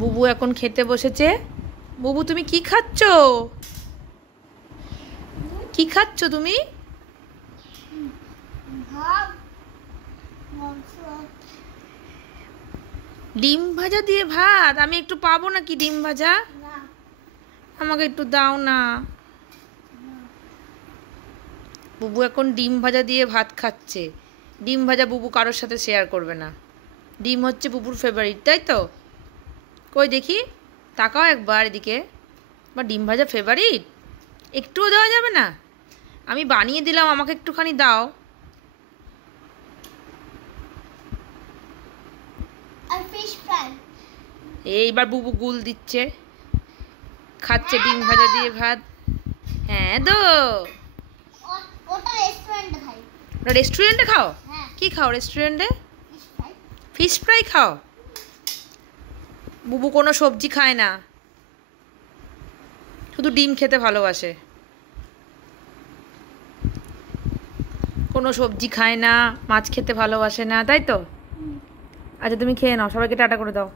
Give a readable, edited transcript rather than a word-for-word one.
বুবু এখন খেতে বসেছে। বুবু তুমি কি খাচ্ছ? কি খাচ্ছ তুমি? ডিম ভাজা দিয়ে ভাত? আমি একটু পাবো নাকি ডিম ভাজা? আমাকে একটু দাও না। বুবু এখন ডিম ভাজা দিয়ে ভাত খাচ্ছে। ডিম ভাজা বুবু কারোর সাথে শেয়ার করবে না। ডিম হচ্ছে বুবুর ফেভারিট, তাই তো? কই দেখি, তাকাও একবার এদিকে। বা ডিম ভাজা ফেভারিট? একটুও দেওয়া যাবে না? আমি বানিয়ে দিলাম, আমাকে একটুখানি দাও। এইবার বুবু গুল দিচ্ছে, খাচ্ছে ডিম ভাজা দিয়ে ভাত। হ্যাঁ তো রেস্টুরেন্টে খাও? কি খাও রেস্টুরেন্টে? ফিশ ফ্রাই খাও? বুবু কোনো সবজি খায় না, শুধু ডিম খেতে ভালোবাসে। কোনো সবজি খায় না, মাছ খেতে ভালোবাসে না, তাই তো? আচ্ছা তুমি খেয়ে নাও, সবাইকে টাটা করে দাও।